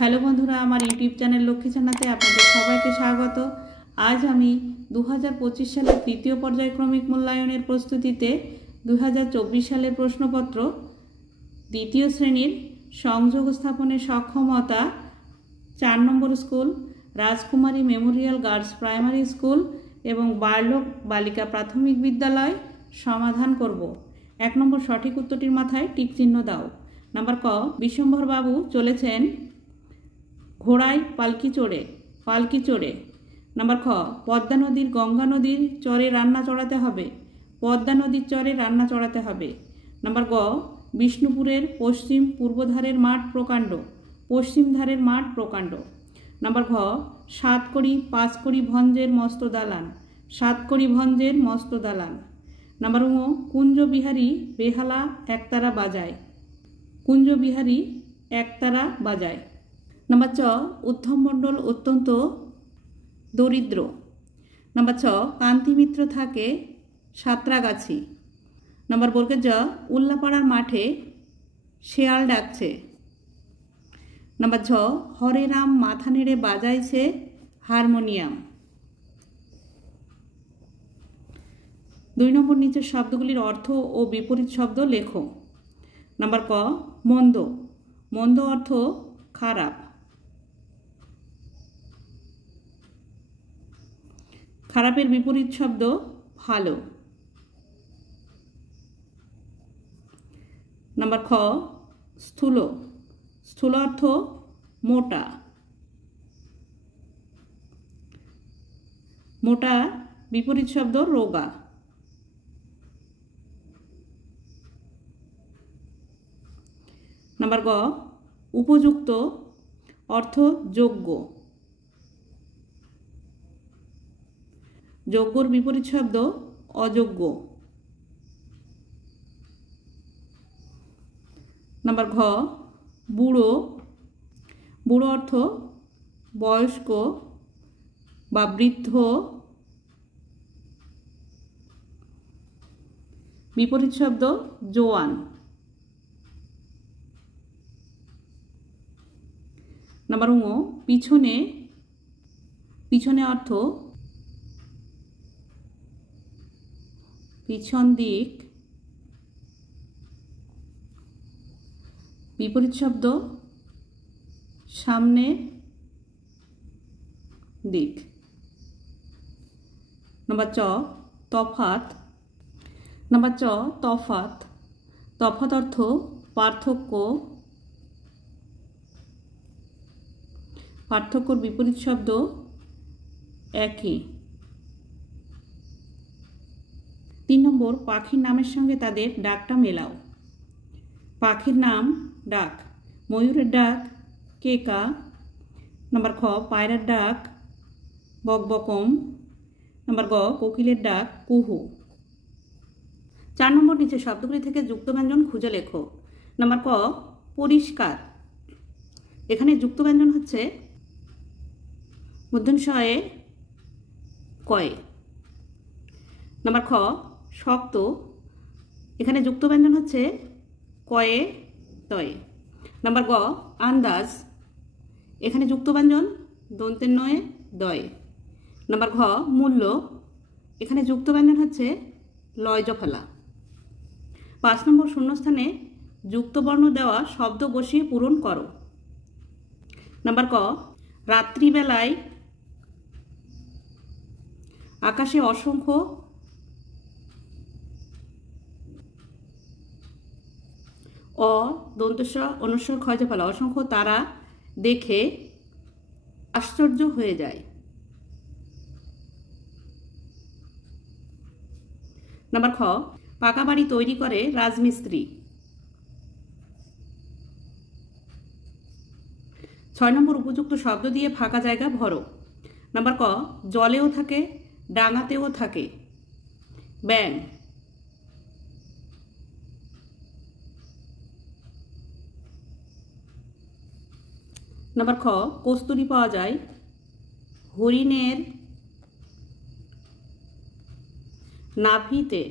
Hello বন্ধুরা, আমার YouTube channel Lakshmi জানাতে আপনাদের সবাইকে স্বাগত। আজ আমি 2025 সালের তৃতীয় পর্যায়ক্রমিক মূল্যায়নের প্রস্তুতিতে 2024 সালের প্রশ্নপত্র দ্বিতীয় শ্রেণীর সংযোগ স্থাপনের সক্ষমতা 4 নম্বর স্কুল রাজকুমারী মেমোরিয়াল গার্লস প্রাইমারি স্কুল এবং বার্লক বালিকা প্রাথমিক বিদ্যালয় সমাধান করব। 1 নম্বর সঠিক উত্তরটির মাথায় টিক চিহ্ন দাও। নাম্বার ক, বিশ্বম্ভর বাবু চলেছেন ঘোড়ায় পালকি চড়ে। নাম্বার খ, পদ্মা নদীর গঙ্গা নদীর চরে রান্না চড়াতে হবে। পদ্মা নদীর চরে রান্না চড়াতে হবে। নাম্বার গ, বিষ্ণুপুরের পূর্ব ধারের মাঠ প্রকাণ্ড। পশ্চিম ধারের মাঠ প্রকাণ্ড। নাম্বার ঘ, 7 কড়ি 5 কড়ি ভঞ্জের মস্ত দালান। 7 কড়ি ভঞ্জের মস্ত দালান। নাম্বার ঙ, কুঞ্জবিহারী বেহালা একতারা বাজায়। কুঞ্জবিহারী একতারা বাজায়। নাম্বার চ, উদ্ধম মণ্ডল অত্যন্ত দরিদ্র। নাম্বার ছ, কান্তিমিত্র থাকে সাঁতরাগাছি। নাম্বার বর্গের জ, উল্লাপাড়ার মাঠে শেয়াল ডাকছে। নাম্বার ঝ, হরে রাম মাথা নেড়ে বাজাইছে হারমোনিয়াম। 2 নম্বর নিচের শব্দগুলির অর্থ ও বিপরীত শব্দ লেখো। নাম্বার ক, মন্দ। মন্দ অর্থ খারাপ। খারাপের বিপরীত শব্দ ভালো। নাম্বার খ, স্থূল। স্থূল অর্থ মোটা। মোটা বিপরীত শব্দ রোগা। নাম্বার গ, উপযুক্ত অর্থ যোগ্য। যোগ্যর বিপরীত শব্দ অযোগ্য। নাম্বার ঘ, বুড়ো। বুড়ো অর্থ বয়স্ক বা বৃদ্ধ। বিপরীত শব্দ জোয়ান। নাম্বার ঙ, পিছনে। পিছনে অর্থ পিছন দিক। বিপরীত শব্দ সামনের দিক। নাম্বার চ, তফাত। নাম্বার চ, তফাত। তফাত অর্থ পার্থক্য। পার্থক্যর বিপরীত শব্দ একই। 3 নম্বর, পাখির নামের সঙ্গে তাদের ডাকটা মেলাও। পাখির নাম ডাক। ময়ূরের ডাক কেকা। নাম্বার খ, পায়রার ডাক বকবকম। নাম্বার গ, কোকিলের ডাক কুহু। 4 নম্বর নিচে শব্দগুলি থেকে যুক্ত ব্যঞ্জন খুঁজে লেখো। নাম্বার ক, পরিষ্কার। এখানে যুক্ত ব্যঞ্জন হচ্ছে মূর্ধন্যয়ে কয়ে। নাম্বার খ, শক্ত। এখানে যুক্ত ব্যঞ্জন হচ্ছে কয়ে তয়ে। নাম্বার গ, আন্দাজ। এখানে যুক্ত ব্যঞ্জন দন্তের নয়ে দয়ে। নাম্বার ঘ, মূল্য। এখানে যুক্ত ব্যঞ্জন হচ্ছে লয় জফলা। 5 নম্বর, শূন্যস্থানে যুক্ত বর্ণ দেওয়া শব্দ বসিয়ে পূরণ করো। নাম্বার ক, রাত্রিবেলায় আকাশে অসংখ্য অনুস্বর ক্ষয় ফেলা অসংখ্য তারা দেখে আশ্চর্য হয়ে যায়। নাম্বার খ, পাকা বাড়ি তৈরি করে রাজমিস্ত্রি। 6 নম্বর, উপযুক্ত শব্দ দিয়ে ফাঁকা জায়গা ভরো। নাম্বার ক, জলেও থাকে ডাঙাতেও থাকে ব্যাঙ। নাম্বার খ, কস্তুরী পাওয়া যায় হরিণের নাভিতে।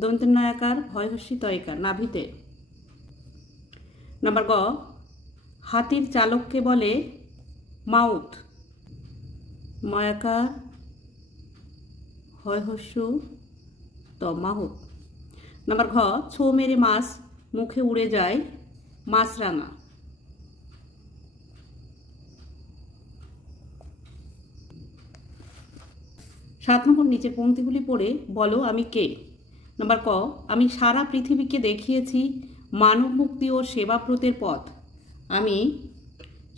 দন্তের নয়াকার ভয়হস্যি তয়কার নাভিতে। নাম্বার গ, হাতির চালককে বলে মাউথ, ময়াকার হয়হস্য ত মাহুত। নাম্বার ঘ, ছো মেরে মাছ মুখে উড়ে যায় মাছরাঙা। 7 নম্বর, নিচের পংক্তিগুলি পড়ে বলো আমি কে। নাম্বার ক, আমি সারা পৃথিবীকে দেখিয়েছি মানব মুক্তি ও সেবাব্রতের পথ, আমি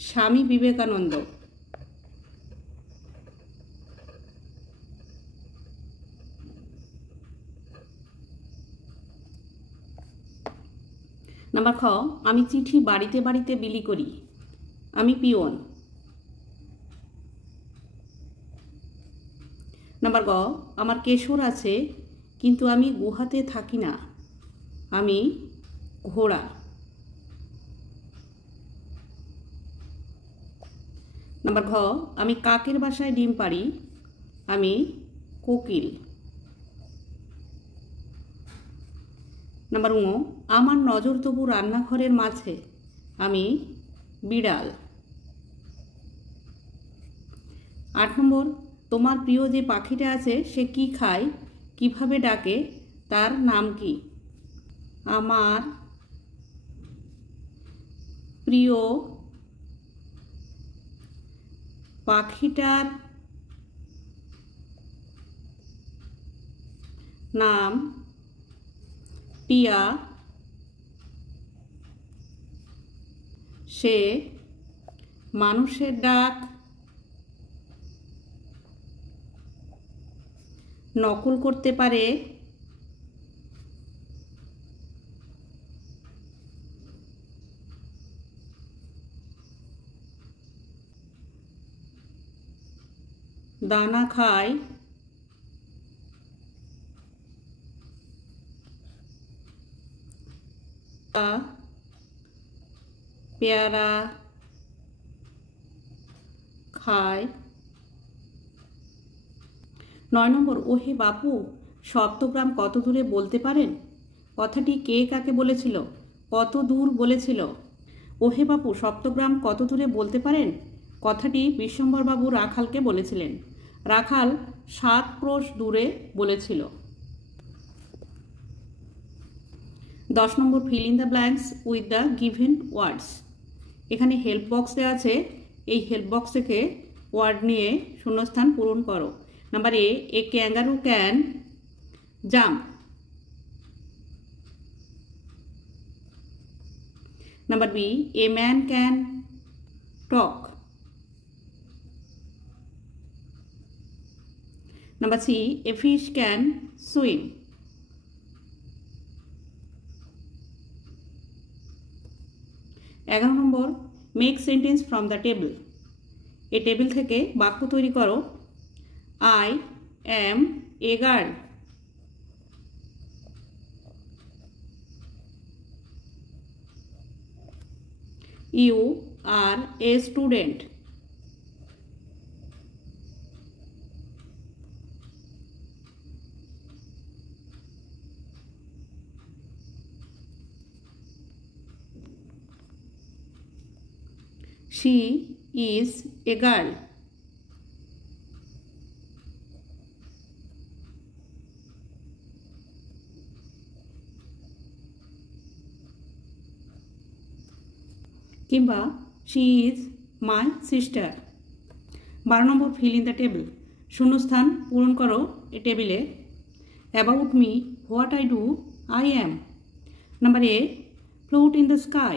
স্বামী বিবেকানন্দ। নাম্বার খ, আমি চিঠি বাড়িতে বাড়িতে বিলি করি, আমি পিয়ন। নাম্বার গ, আমার কেশর আছে কিন্তু আমি গুহাতে থাকি না, আমি ঘোড়া। নাম্বার ঘ, আমি কাকের বাসায় ডিম পাড়ি, আমি কোকিল। নাম্বার ঙ, আমার নজর তবু রান্নাঘরের মাঝে, আমি বিড়াল। 8 নম্বর, তোমার প্রিয় যে পাখিটা আছে সে কি খায়, কিভাবে ডাকে, তার নাম কি? আমার প্রিয় পাখিটার নাম টিয়া, সে মানুষের ডাক নকল করতে পারে, দানা খায়, পেয়ারা খায়। 9 নম্বর, ওহে বাপু সপ্তগ্রাম কত দূরে বলতে পারেন, কথাটি কে কাকে বলেছিল, কত দূর বলেছিল? ওহে বাপু সপ্তগ্রাম কত দূরে বলতে পারেন কথাটি বিশ্বম্ভরবাবু রাখালকে বলেছিলেন, রাখাল 7 ক্রোশ দূরে বলেছিল। 10 নম্বর, fill in the blanks with the given words. এখানে হেল্প বক্স দেওয়া আছে, এই হেল্প বক্স থেকে ওয়ার্ড নিয়ে শূন্যস্থান পূরণ করো। Number A kangaroo can jump. Number B, a man can talk. Number C, a fish can swim. এগারো নম্বর, make sentence from the table. এই টেবিল থেকে বাক্য তৈরি করো। I am a girl. You are a student. She is a girl. কিংবা she is my sister। 12 নম্বর, fill in the table. শূন্যস্থান পূরণ করো এই টেবিলে। About me, what I do, I am. Number A, float in the sky,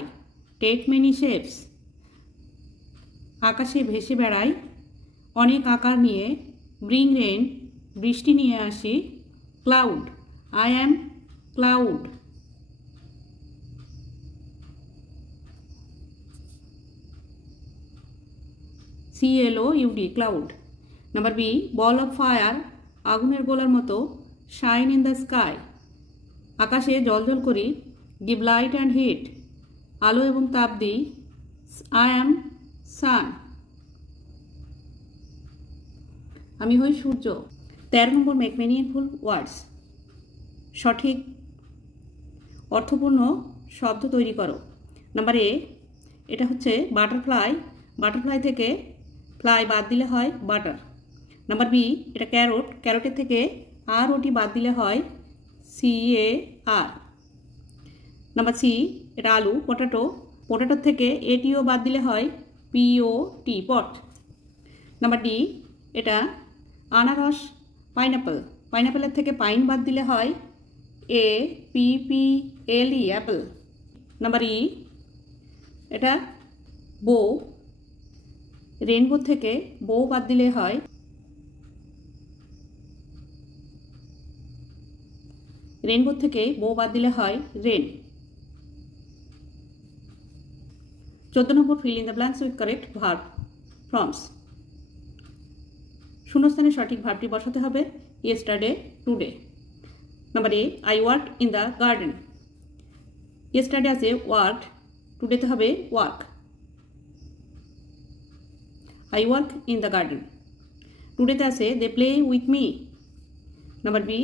take many shapes. আকাশে ভেসে বেড়াই অনেক আকার নিয়ে, ব্রিং রেন, বৃষ্টি নিয়ে আসি, cloud, I am cloud. CLOUD, cloud. Number B, ball of fire, আগুনের গোলার মতো, শাইন ইন দ্য স্কাই, আকাশে জলজল করি, গিভ লাইট অ্যান্ড হিট, আলো এবং তাপ দিই, আই অ্যাম সান, আমি হই সূর্য। 13 নম্বর, মেক মিনিংফুল ওয়ার্ডস। সঠিক অর্থপূর্ণ শব্দ তৈরি করো। নাম্বার এ, এটা হচ্ছে বাটারফ্লাই, বাটারফ্লাই থেকে ফ্লাই বাদ দিলে হয় বাটার। নাম্বার বি, এটা ক্যারট, ক্যারটের থেকে আর ওটি বাদ দিলে হয় CAR। নাম্বার সি, এটা আলু, পটাটো, পটাটোর থেকে এটিও বাদ দিলে হয় POT, পট। নাম্বার ডি, এটা আনারস, পাইনাপেল, পাইনাপেলের থেকে পাইন বাদ দিলে হয় APPLE, অ্যাপেল। নাম্বার ই, এটা বো, রেনবো থেকে বো বাদ দিলে হয় রেনবো থেকে বো বাদ দিলে হয় রেন। 14 নম্বর, fill in the blanks with correct verb forms. শূন্যস্থানে সঠিক ভার্বটি বসাতে হবে। Yesterday, today. Number A, I work in the garden. Yesterday আছে ওয়ার্কড, টুডেতে হবে work. I work in the garden. টুডেতে আছে they play with me. Number B,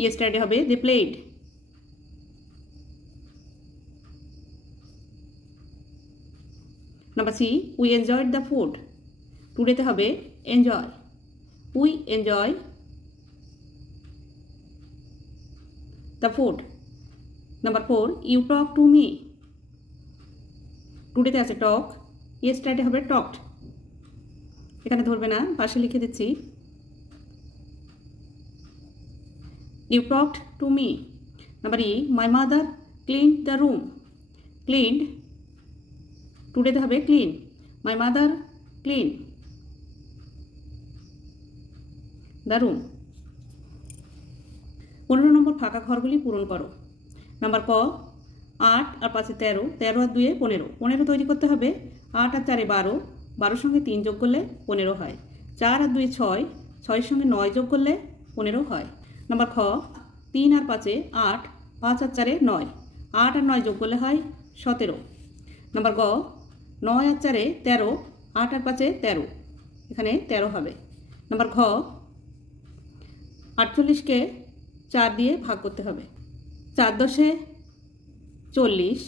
yesterday হবে they played. Number C, we enjoyed the food. টুডেতে হবে enjoy, we enjoy the food. Number 4, you talk to me. টুডেতে আছে টক, yesterday হবে talked. এখানে ধরবে না, পাশে লিখে দিচ্ছি you talked to me. Number E, my mother cleaned the room. Cleaned, টুডেতে হবে clean, my mother clean the room. 15 নম্বর, ফাঁকা ঘরগুলি পূরণ করো। নাম্বার ক, 8 আর 5 13, 13 আর 2 15, 15 তৈরি করতে হবে। 8 আর 4 12, 12 সঙ্গে 3 যোগ করলে 15 হয়। 4 আর 2 6, 6 সঙ্গে 9 যোগ করলে 15 হয়। নাম্বার খ, 3 আর 5 8, 5 আর 4 9, 8 আর 9 যোগ করলে হয় 17। নাম্বার গ, 9 আর 4 13, 8 আর 5 13, এখানে 13 হবে। নাম্বার ঘ, 48কে 4 দিয়ে ভাগ করতে হবে। 4 10 40,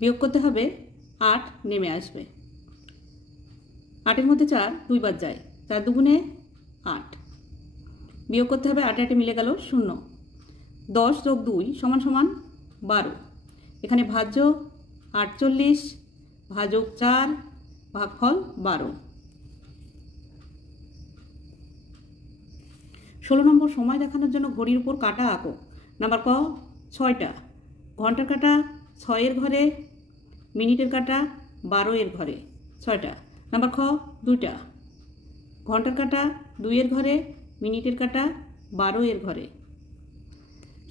বিয়োগ করতে হবে 8 নেমে আসবে। 8-এর মধ্যে 4 2 বার যায়, 4 দুগুণে 8, বিয়োগ করতে হবে 8 8 মিলে গেল 0। 10 যোগ 2 সমান সমান 12। এখানে ভাজ্য 48, ভাজক 4, ভাগফল 12। 16 নম্বর, সময় দেখানোর জন্য ঘড়ির উপর কাঁটা আঁকো। নাম্বার ক, 6টা, ঘন্টার কাঁটা 6-এর ঘরে, মিনিটের কাঁটা 12-এর ঘরে, 6টা। নাম্বার খ, 2টা, ঘন্টার কাঁটা 2-এর ঘরে, মিনিটের কাঁটা 12-এর ঘরে।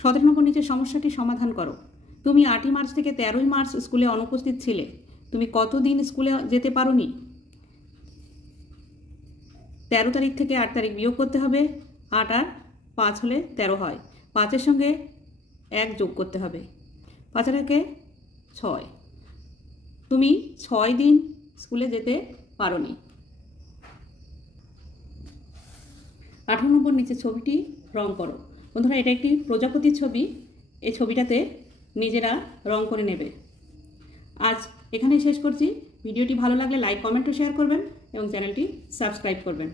17 নম্বর, নিচে সমস্যাটি সমাধান করো। তুমি 8ই মার্চ থেকে 13ই মার্চ স্কুলে অনুপস্থিত ছিলে। তুমি কতদিন স্কুলে যেতে পারোনি? 13 তারিখ থেকে 8 তারিখ বিয়োগ করতে হবে। 8 আর 5 হলে 13 হয়। 5-এর সঙ্গে 1 যোগ করতে হবে। 5 আর 1 6, তুমি 6 দিন স্কুলে যেতে পারোনি। 18 নম্বর, নিচে ছবিটি রং করো। বন্ধুরা, এটা একটি প্রজাপতির ছবি। এই ছবিটাতে নিজেরা রং করে নেবে। আজ এখানেই শেষ করছি। ভিডিওটি ভালো লাগলে লাইক, কমেন্ট ও শেয়ার করবেন এবং চ্যানেলটি সাবস্ক্রাইব করবেন।